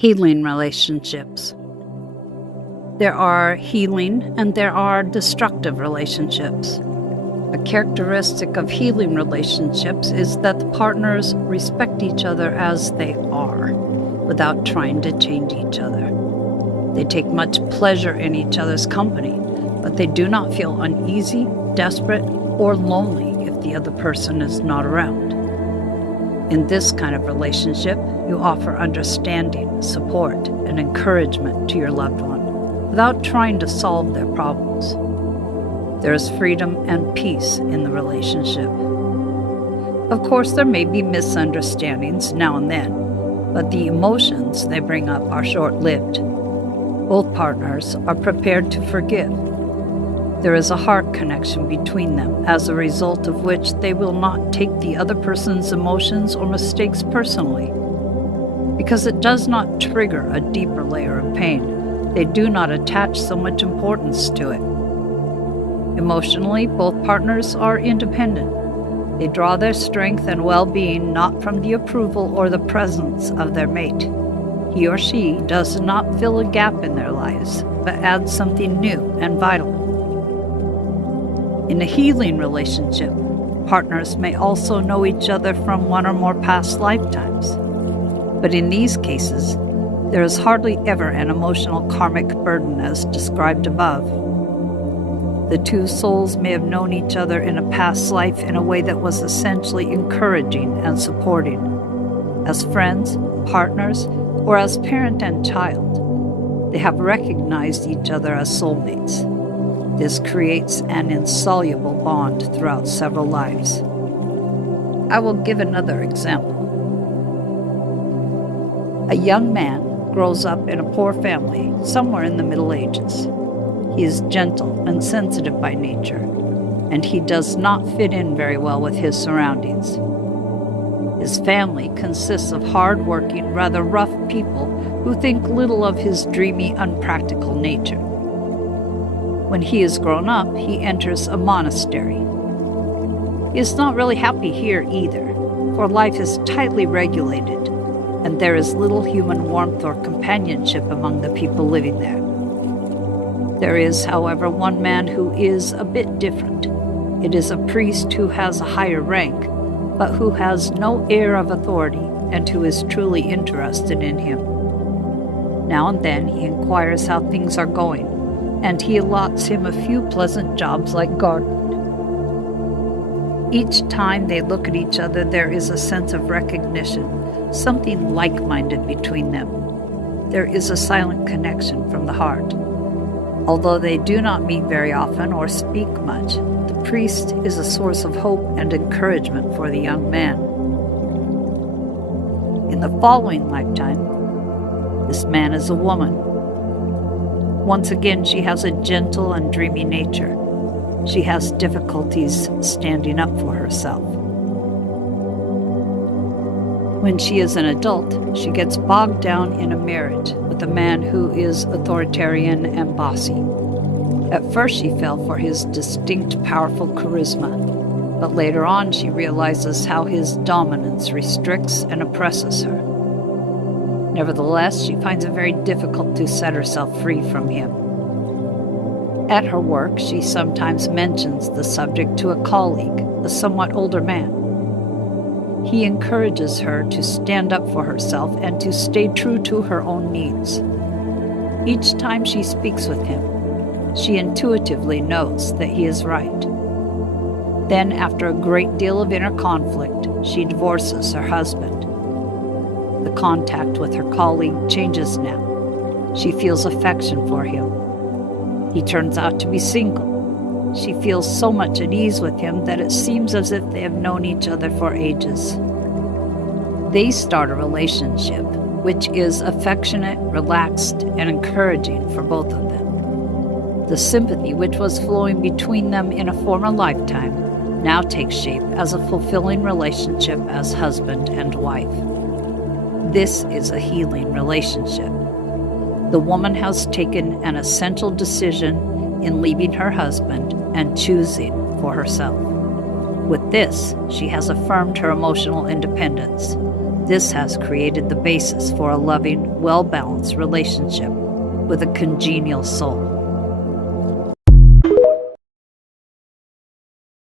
Healing relationships. There are healing and there are destructive relationships. A characteristic of healing relationships is that the partners respect each other as they are, without trying to change each other. They take much pleasure in each other's company, but they do not feel uneasy, desperate, or lonely if the other person is not around. In this kind of relationship, you offer understanding, support, and encouragement to your loved one, without trying to solve their problems. There is freedom and peace in the relationship. Of course, there may be misunderstandings now and then, but the emotions they bring up are short-lived. Both partners are prepared to forgive. There is a heart connection between them, as a result of which they will not take the other person's emotions or mistakes personally. Because it does not trigger a deeper layer of pain, they do not attach so much importance to it. Emotionally, both partners are independent. They draw their strength and well-being not from the approval or the presence of their mate. He or she does not fill a gap in their lives, but adds something new and vital. In a healing relationship, partners may also know each other from one or more past lifetimes. But in these cases, there is hardly ever an emotional karmic burden as described above. The two souls may have known each other in a past life in a way that was essentially encouraging and supporting. As friends, partners, or as parent and child, they have recognized each other as soulmates. This creates an insoluble bond throughout several lives. I will give another example. A young man grows up in a poor family somewhere in the Middle Ages. He is gentle and sensitive by nature, and he does not fit in very well with his surroundings. His family consists of hard-working, rather rough people who think little of his dreamy, unpractical nature. When he is grown up, he enters a monastery. He is not really happy here either, for life is tightly regulated, and there is little human warmth or companionship among the people living there. There is, however, one man who is a bit different. It is a priest who has a higher rank, but who has no air of authority and who is truly interested in him. Now and then he inquires how things are going, and he allots him a few pleasant jobs like gardening. Each time they look at each other, there is a sense of recognition, something like-minded between them. There is a silent connection from the heart. Although they do not meet very often or speak much, the priest is a source of hope and encouragement for the young man. In the following lifetime, this man is a woman. Once again, she has a gentle and dreamy nature. She has difficulties standing up for herself. When she is an adult, she gets bogged down in a marriage with a man who is authoritarian and bossy. At first she fell for his distinct, powerful charisma, but later on she realizes how his dominance restricts and oppresses her. Nevertheless, she finds it very difficult to set herself free from him. At her work, she sometimes mentions the subject to a colleague, a somewhat older man. He encourages her to stand up for herself and to stay true to her own needs. Each time she speaks with him, she intuitively knows that he is right. Then, after a great deal of inner conflict, she divorces her husband. The contact with her colleague changes now. She feels affection for him. He turns out to be single. She feels so much at ease with him that it seems as if they have known each other for ages. They start a relationship which is affectionate, relaxed, and encouraging for both of them. The sympathy which was flowing between them in a former lifetime now takes shape as a fulfilling relationship as husband and wife. This is a healing relationship. The woman has taken an essential decision in leaving her husband and choosing for herself. With this, she has affirmed her emotional independence. This has created the basis for a loving, well-balanced relationship with a congenial soul.